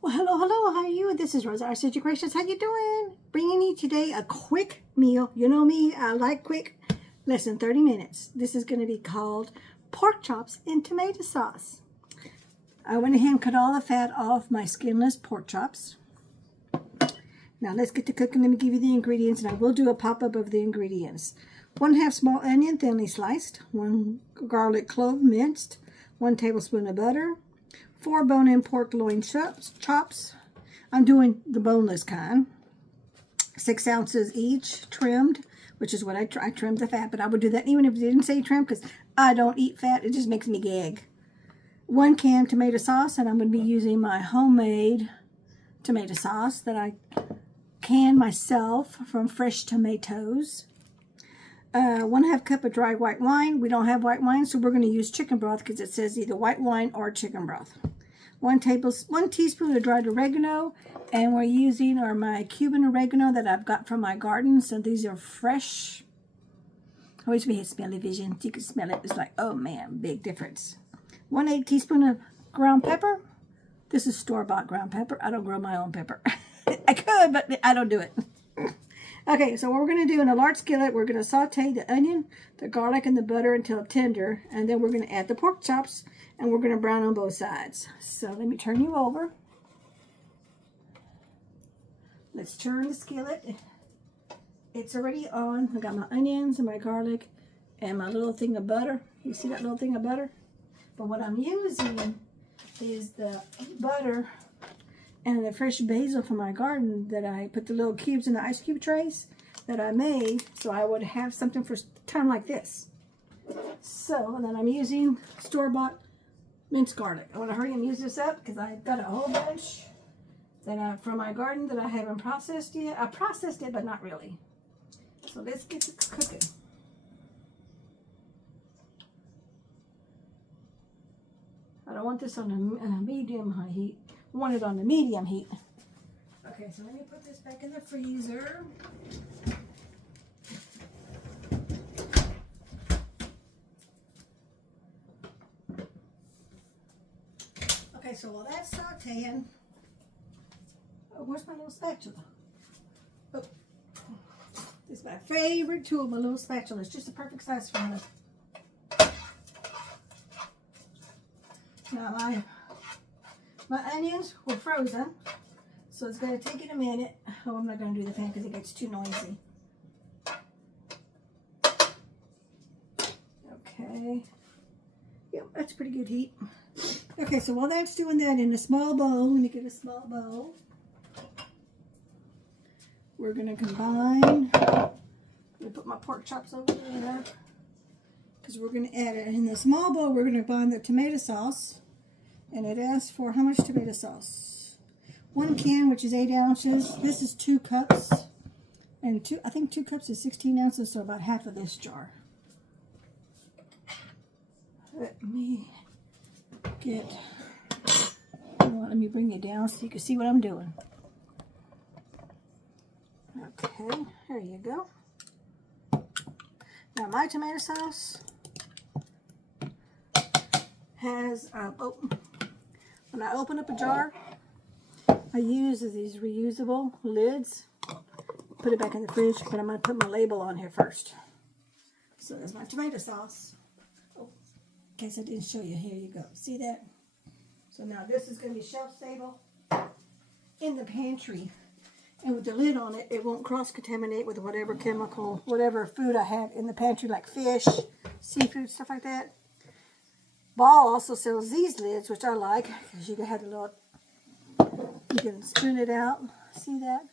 Well, hello, how are you? This is Rosa, rcgkreations. How you doing? Bringing you today a quick meal. You know me, I like quick, less than 30 minutes. This is going to be called pork chops in tomato sauce. I went ahead and cut all the fat off my skinless pork chops. Now let's get to cooking. Let me give you the ingredients, and I will do a pop-up of the ingredients. 1/2 small onion, thinly sliced. 1 garlic clove, minced. 1 tablespoon of butter. 4 bone-in pork loin chops. I'm doing the boneless kind. 6 ounces each, trimmed, which is what I trimmed the fat, but I would do that even if it didn't say trim because I don't eat fat. It just makes me gag. 1 can tomato sauce, and I'm going to be using my homemade tomato sauce that I can myself from fresh tomatoes. 1/2 cup of dry white wine. We don't have white wine, so we're going to use chicken broth because it says either white wine or chicken broth. 1 teaspoon of dried oregano, and we're using my Cuban oregano that I've got from my garden. So these are fresh. I wish we had smell-o-vision. You could smell it. It's like, oh man, big difference. 1/8 teaspoon of ground pepper. This is store-bought ground pepper. I don't grow my own pepper. I could, but I don't do it. Okay, so what we're going to do in a large skillet, we're going to saute the onion, the garlic, and the butter until tender. And then we're going to add the pork chops, and we're going to brown on both sides. So let me turn you over. Let's turn the skillet. It's already on. I got my onions and my garlic and my little thing of butter. You see that little thing of butter? But what I'm using is the butter and the fresh basil from my garden that I put the little cubes in the ice cube trays that I made, so I would have something for time like this. So, and then I'm using store-bought minced garlic. I want to hurry and use this up because I've got a whole bunch that from my garden that I haven't processed yet. I processed it, but not really. So let's get to cooking. I don't want this on a medium high heat. I want it on the medium heat. Okay, so let me put this back in the freezer. Okay, so while that's sauteing, where's my little spatula? Oh, this is my favorite tool, my little spatula. It's just the perfect size for it. Now my onions were frozen, so it's going to take it a minute. Oh, I'm not going to do the fan because it gets too noisy. Okay. Yep, that's pretty good heat. Okay, so while that's doing that, in a small bowl, let me get a small bowl. We're going to combine. I'm going to put my pork chops over there because we're going to add it. In the small bowl, we're going to combine the tomato sauce. And it asks for how much tomato sauce? 1 can, which is 8 ounces. This is 2 cups. And I think 2 cups is 16 ounces, so about half of this jar. Let me let me bring it down so you can see what I'm doing. Okay, there you go. Now my tomato sauce has, when I open up a jar, I use these reusable lids. Put it back in the fridge, but I'm going to put my label on here first. So there's my tomato sauce. Oh, in case I didn't show you, here you go. See that? So now this is going to be shelf stable in the pantry. And with the lid on it, it won't cross-contaminate with whatever chemical, whatever food I have in the pantry, like fish, seafood, stuff like that. Ball also sells these lids, which I like, because you can have the little, you can spoon it out. See that?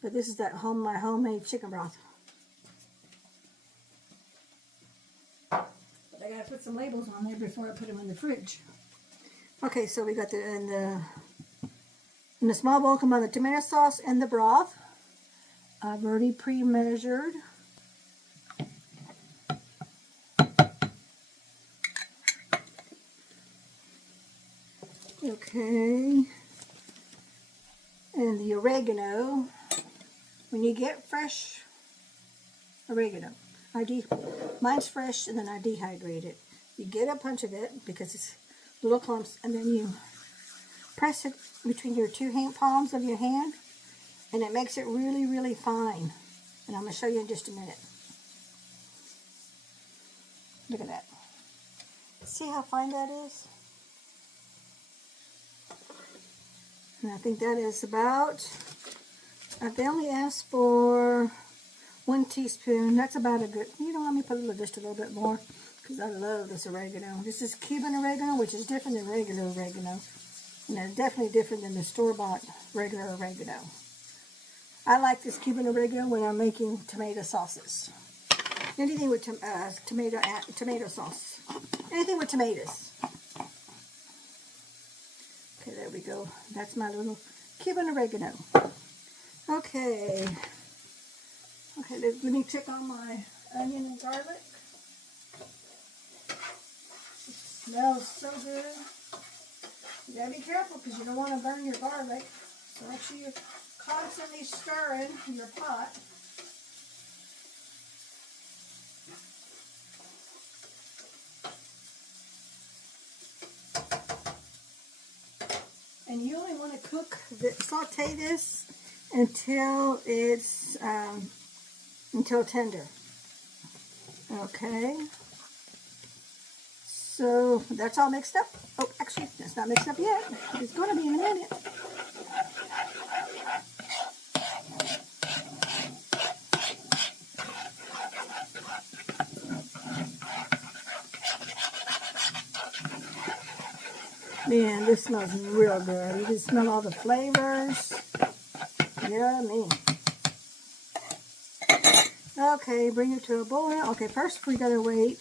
But this is my homemade chicken broth. But I gotta put some labels on there before I put them in the fridge. Okay, so we got in the small bowl, combine the tomato sauce and the broth. I've already pre-measured. Okay, and the oregano, when you get fresh oregano, mine's fresh and then I dehydrate it. You get a bunch of it because it's little clumps, and then you press it between your two palms of your hand, and it makes it really, really fine. And I'm going to show you in just a minute. Look at that. See how fine that is? And I think that is about, they only asked for 1 teaspoon. That's about a good, you know, let me put just a little bit more, because I love this oregano. This is Cuban oregano, which is different than regular oregano. And it's definitely different than the store-bought regular oregano. I like this Cuban oregano when I'm making tomato sauces. Anything with tomato sauce. Anything with tomatoes. Okay, there we go. That's my little Cuban oregano. Okay. Okay, let me check on my onion and garlic. It smells so good. You gotta be careful because you don't want to burn your garlic. So make sure you're constantly stirring your pot. And you only want to saute this until it's until tender. Okay. So that's all mixed up. Oh, actually, that's not mixed up yet. It's going to be in a minute. Man, this smells real good. You can smell all the flavors. Yummy. Okay, bring it to a boil. Okay, first we gotta wait.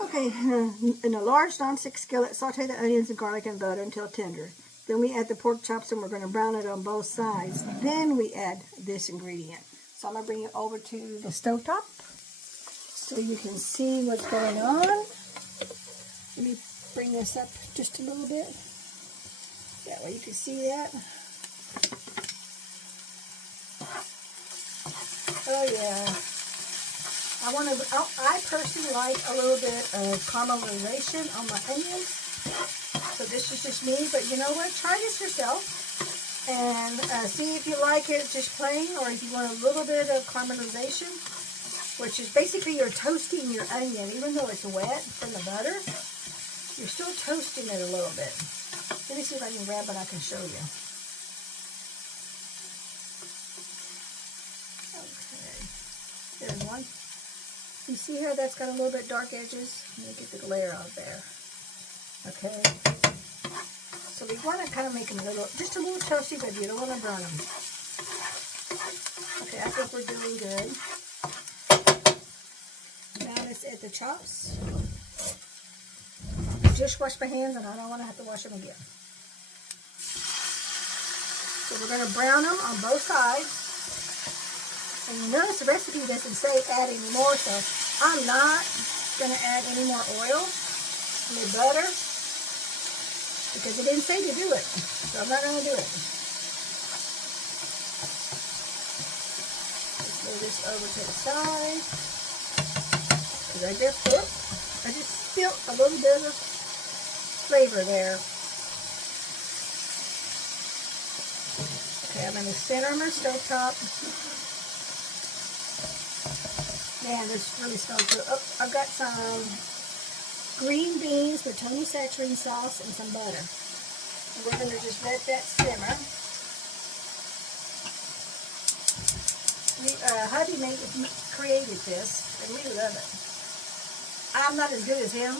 Okay, in a large non-stick skillet, saute the onions and garlic and butter until tender. Then we add the pork chops and we're going to brown it on both sides. Then we add this ingredient. So I'm going to bring it over to the stovetop so you can see what's going on. Let me bring this up just a little bit. That way you can see that. Oh yeah. I personally like a little bit of caramelization on my onions. So this is just me, but you know what? Try this yourself and see if you like it just plain, or if you want a little bit of caramelization, which is basically you're toasting your onion. Even though it's wet from the butter, you're still toasting it a little bit. Let me see if I can grab it. I can show you. Okay, there's one. You see here that's got a little bit dark edges? Let me get the glare out there. Okay. So we want to kind of make them just a little toasty, but you don't want to burn them. Okay, I think we're doing good. Now let's add the chops. I just washed my hands and I don't want to have to wash them again. So we're going to brown them on both sides. And you notice the recipe doesn't say add any more, so I'm not going to add any more oil, any butter, because it didn't say to do it. So I'm not going to do it. Let's move this over to the side. Because I just spilled a little bit of flavor there. Okay, I'm going to center my stovetop. Man, this really smells good. Oh, I've got some green beans with Tony Saturating sauce and some butter. And we're going to just let that simmer. Hubby created this, and we love it. I'm not as good as him,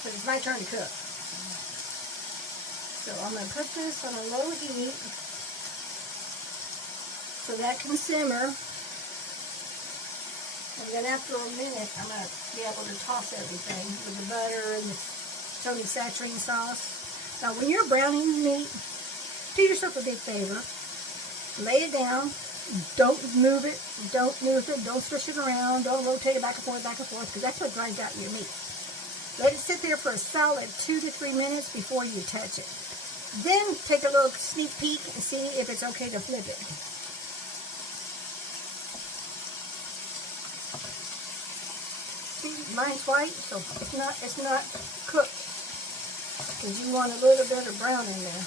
but it's my turn to cook. So I'm going to put this on a low heat so that can simmer. And then after a minute, I'm going to be able to toss everything with the butter and the Tony Saturating sauce. Now, when you're browning meat, do yourself a big favor. Lay it down. Don't move it. Don't move it. Don't switch it around. Don't rotate it back and forth, because that's what dries out your meat. Let it sit there for a solid 2 to 3 minutes before you touch it. Then take a little sneak peek and see if it's okay to flip it. Mine's white, so it's not cooked. because you want a little bit of brown in there.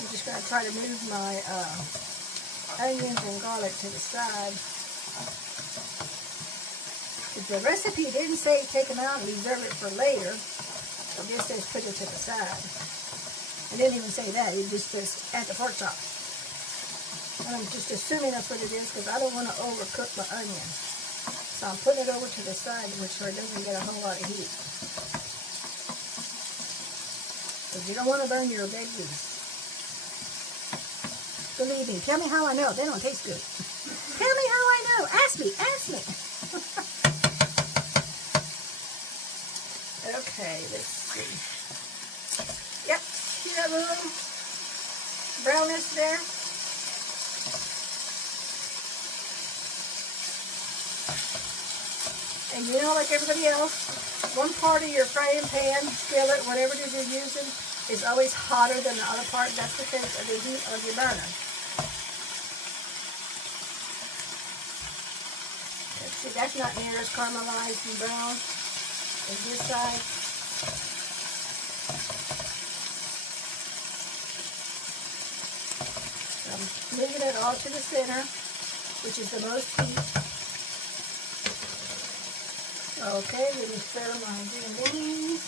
I'm just going to try to move my onions and garlic to the side. The recipe didn't say take them out and reserve it for later. It just says put it to the side. It didn't even say that. It just says add the pork chop. And I'm just assuming that's what it is because I don't want to overcook my onion. So I'm putting it over to the side, which so it doesn't get a whole lot of heat. Because you don't want to burn your veggies. Believe me, tell me how I know. They don't taste good. Tell me how I know. Ask me, ask me. Okay, let's see. Yep, see that little brownness there? And you know, like everybody else, one part of your frying pan, skillet, whatever it is you're using, is always hotter than the other part. That's because of the heat of your burner. See, that's not near as caramelized and brown as this side. So I'm moving it all to the center, which is the most heat. Okay, let me stir my green beans.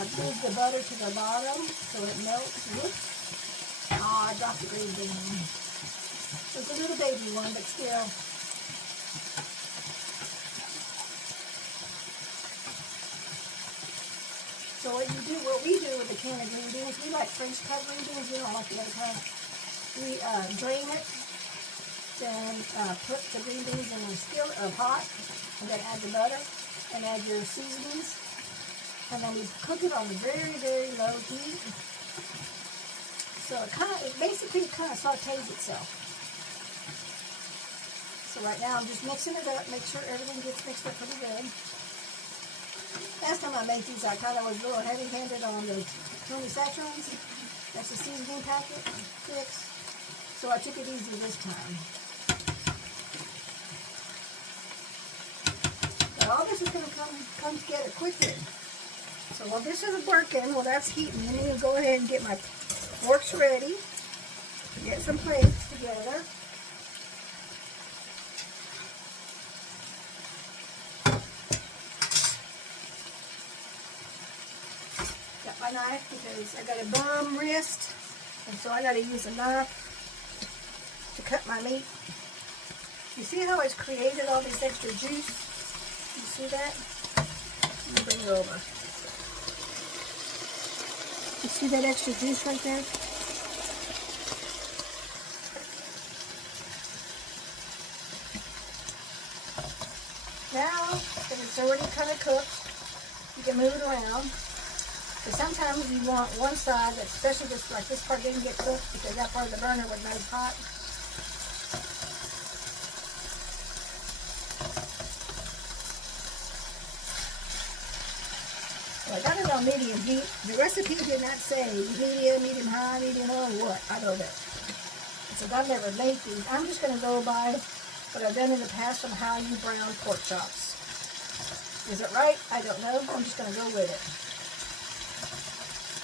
I've moved the butter to the bottom so it melts. Whoops. Oh, I dropped the green bean. It's a little baby one, but still. So what we do with the can of green beans, we like French cut green beans. We don't like the other kind. We drain it, then put the green beans in a skillet or pot, and then add the butter and add your seasonings, and then we cook it on a very, very low heat. So it basically kind of sautés itself. So right now I'm just mixing it up, make sure everything gets mixed up pretty good. Last time I made these, I kind of was a little heavy-handed on the Tony Saturns. That's a seasoning packet, 6. So I took it easy this time. But all this is going to come together quickly. So while this is working, while that's heating, I'm going to go ahead and get my forks ready. Get some plates together. My knife because I got a bum wrist, and so I got to use a knife to cut my meat. You see how it's created all this extra juice? You see that? Let me bring it over. You see that extra juice right there? Now that it's already kind of cooked, you can move it around. But sometimes you want one side, especially just like this part didn't get cooked because that part of the burner was made hot. So I got it on medium heat. The recipe did not say medium, medium high, medium low, what. I know that. Since I've never made these, I'm just going to go by what I've done in the past on how you brown pork chops. Is it right? I don't know. I'm just going to go with it.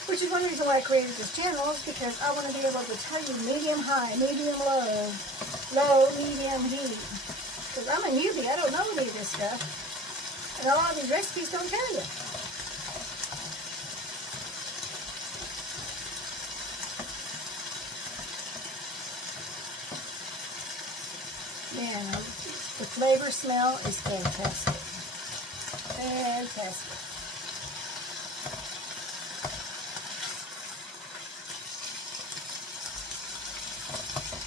Which is one reason why I created this channel, is because I want to be able to tell you medium high, medium low, low, medium heat. Because I'm a newbie, I don't know any of this stuff. And a lot of these recipes don't tell you. Man, the flavor smell is fantastic. Fantastic.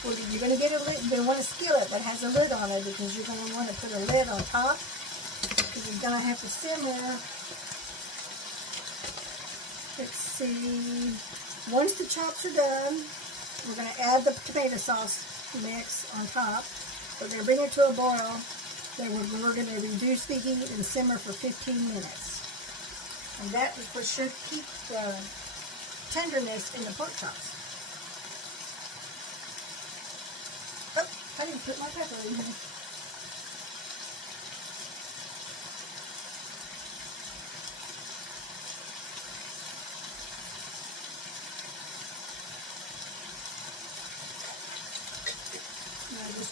Well, you're going to get a lid. You're going to want a skillet that has a lid on it because you're going to want to put a lid on top because it's going to have to simmer. Let's see. Once the chops are done, we're going to add the tomato sauce mix on top. We're going to bring it to a boil. Then we're going to reduce the heat and simmer for 15 minutes. And that is what should keep the tenderness in the pork chops. I didn't put my pepper in here.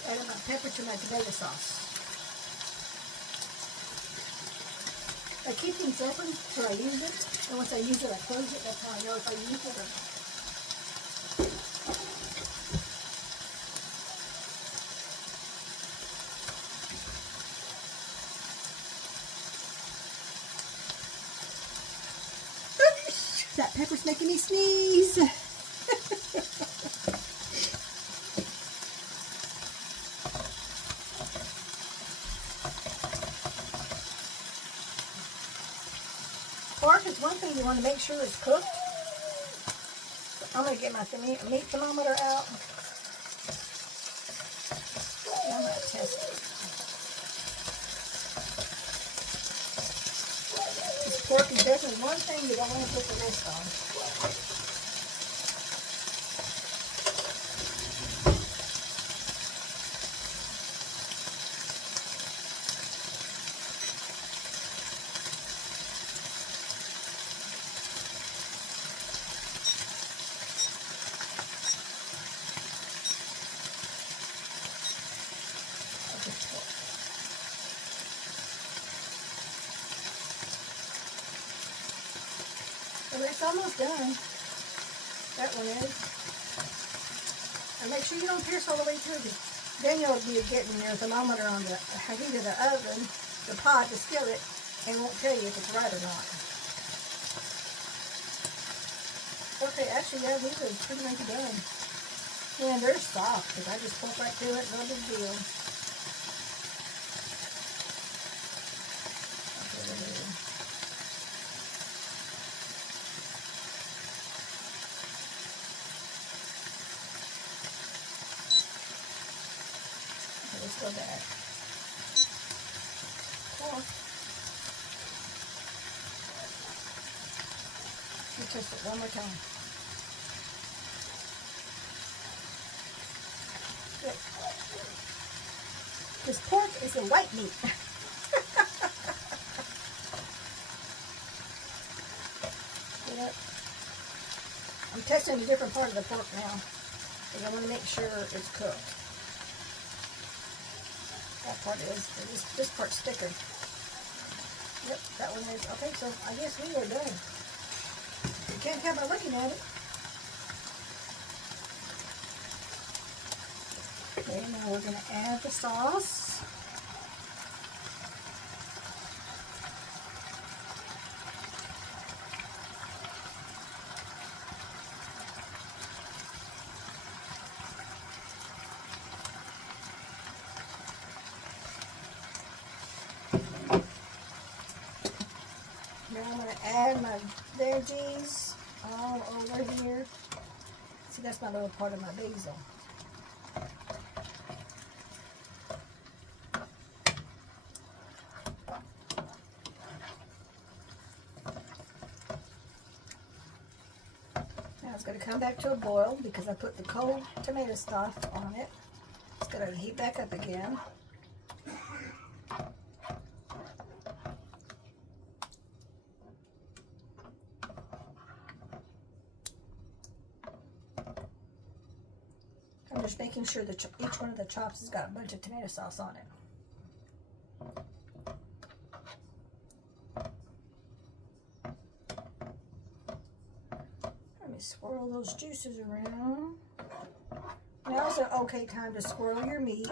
adding my pepper to my tomato sauce. I keep things open till I use it, and once I use it, I close it. That's how I know if I use it or not. That pepper's making me sneeze. Pork is one thing you want to make sure is cooked. So I'm going to get my meat thermometer out. And I'm going to test it. This pork is definitely one thing you don't want to put the rest on. Well, it's almost done. That one is. And make sure you don't pierce all the way through. Then you'll be getting your thermometer on the heat of the oven, the pot, the skillet, and won't tell you if it's right or not. Okay, actually, yeah, these are pretty much done. Man, they're soft because I just pulled right through it. No big deal. Let's go back. Pork. Let's test it one more time. Yep. This pork is a white meat. Yep. I'm testing a different part of the pork now because I want to make sure it's cooked. That part is. This part's thicker. Yep, that one is. Okay, so I guess we are done. You can't tell by looking at it. Okay, now we're going to add the sauce. Now I'm going to add my veggies all over here. See, that's my little part of my basil. Now it's going to come back to a boil because I put the cold tomato stock on it. It's going to heat back up again. I'm just making sure that each one of the chops has got a bunch of tomato sauce on it. Let me swirl those juices around. Now's an okay time to swirl your meat,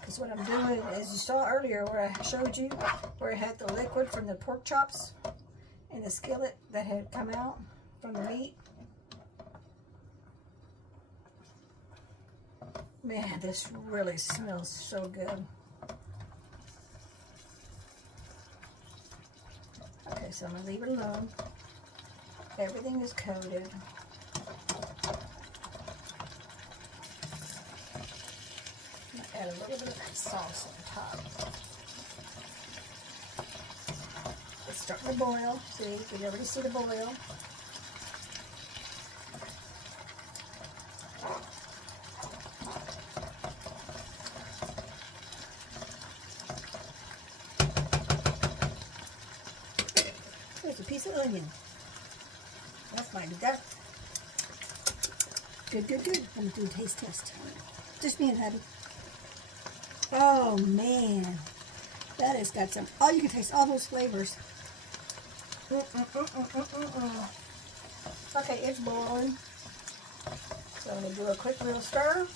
because what I'm doing, as you saw earlier where I showed you, where I had the liquid from the pork chops in the skillet that had come out from the meat. Man, this really smells so good. Okay, so I'm going to leave it alone. Everything is coated. I'm going to add a little bit of that sauce on top. It's starting to boil. See, you can already see the boil. There's a piece of onion. That's might be that. Good, good, good. I'm going to do a taste test. Just me and Hubby. Oh man, that has got some. Oh, you can taste all those flavors. Okay, it's boiling. So I'm going to do a quick little stir.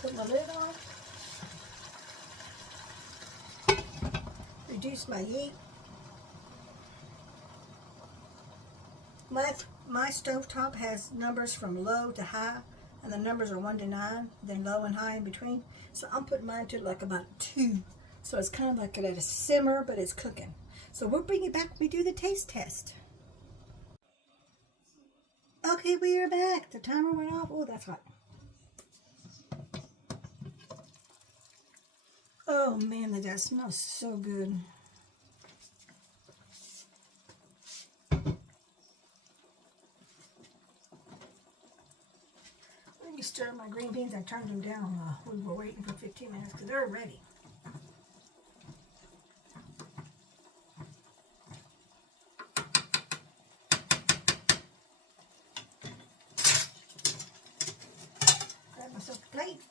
Put my lid on. Reduce my heat. My stovetop has numbers from low to high, and the numbers are 1 to 9, then low and high in between. So I'm putting mine to like about 2. So it's kind of like at a simmer, but it's cooking. So we'll bring it back when we do the taste test. Okay, we are back. The timer went off. Oh, that's hot. Oh man, that smells so good. Let me stir my green beans. I turned them down while we were waiting for 15 minutes because they're ready. Grab myself a plate.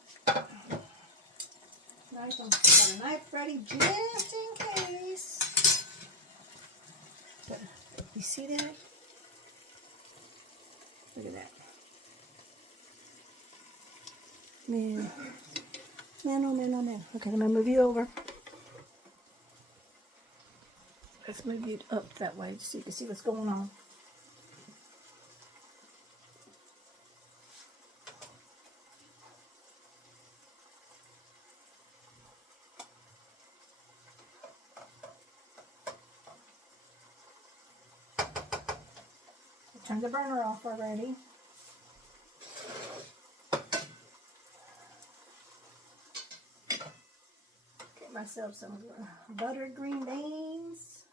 Got a knife ready just in case. But you see that? Look at that. Man. Man, oh man, oh man. Okay, I'm going to move you over. Let's move you up that way so you can see what's going on. Turn the burner off already. Get myself some buttered green beans.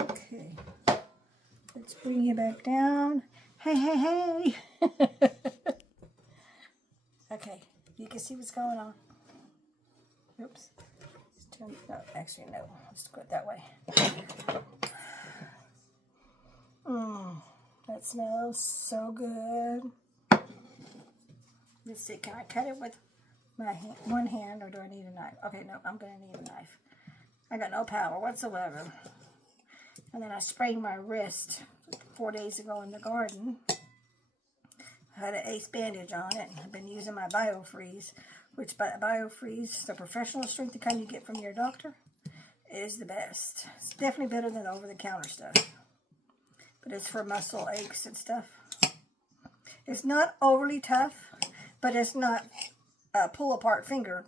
Okay, let's bring you back down. Hey, hey, hey. Okay, you can see what's going on. Oops. No, actually, no. Let's go it that way. That smells so good. Let's see, can I cut it with my hand, one hand, or do I need a knife? Okay, no, I'm going to need a knife. I got no power whatsoever. And then I sprained my wrist 4 days ago in the garden. I had an ace bandage on it. I've been using my BioFreeze, which BioFreeze, the professional strength, the kind you get from your doctor, is the best. It's definitely better than over-the-counter stuff. But it's for muscle aches and stuff. It's not overly tough, but it's not pull-apart finger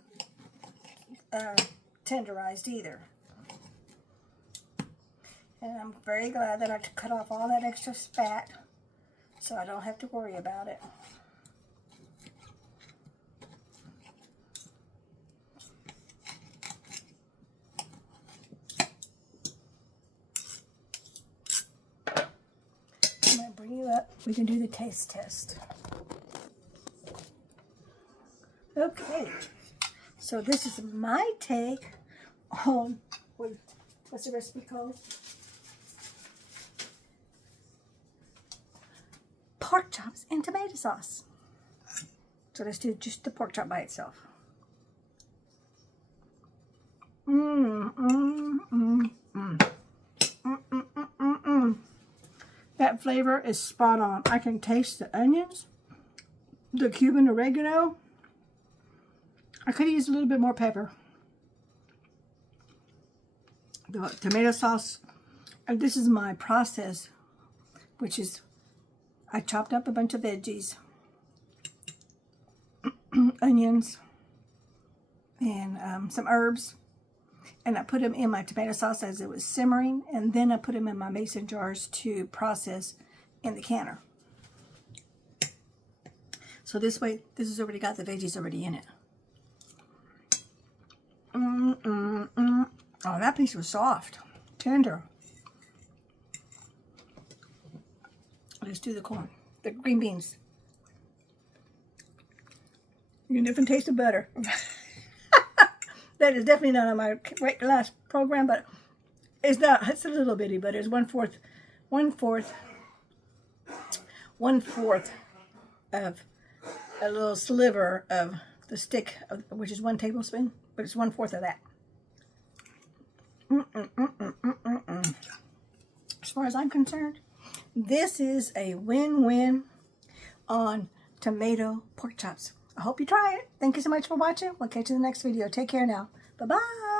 tenderized either. And I'm very glad that I cut off all that extra fat, so I don't have to worry about it. I'm going to bring you up. We can do the taste test. Okay, so this is my take on, what's the recipe called? Pork chops and tomato sauce. So let's do just the pork chop by itself. That flavor is spot on. I can taste the onions, the Cuban oregano. I could use a little bit more pepper. The tomato sauce, and this is my process, which is I chopped up a bunch of veggies, onions, and some herbs, and I put them in my tomato sauce as it was simmering, and then I put them in my mason jars to process in the canner. So this way, this has already got the veggies already in it. Oh, that piece was soft, tender. Let's do the corn, the green beans. You different taste of butter. That is definitely not on my last program, but it's not. It's a little bitty, but it's one fourth of a little sliver of the stick, which is 1 tablespoon, but it's 1/4 of that. As far as I'm concerned, this is a win-win on tomato pork chops. I hope you try it. Thank you so much for watching. We'll catch you in the next video. Take care now. Bye-bye.